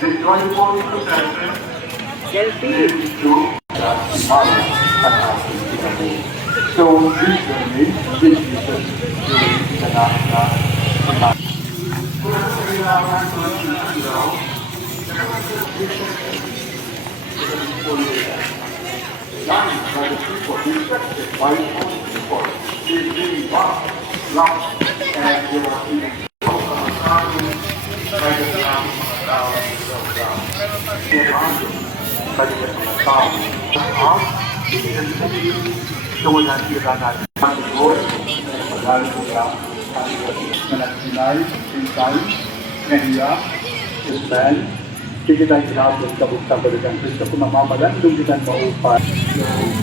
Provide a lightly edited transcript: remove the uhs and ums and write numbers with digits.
The joyful procession leads to the Semana Santa. So this journey is Jesus during the Semana. Kung kailangan ko ng ilaw, done by the people, respected by all people, is being loved, and they are being by the tao. Kemudian kita natin ang pagdalo sa national, insal, Kenya, Israel, kita hinabot kabog-kabalikan Kristo kung mamamalandong kita maupan yung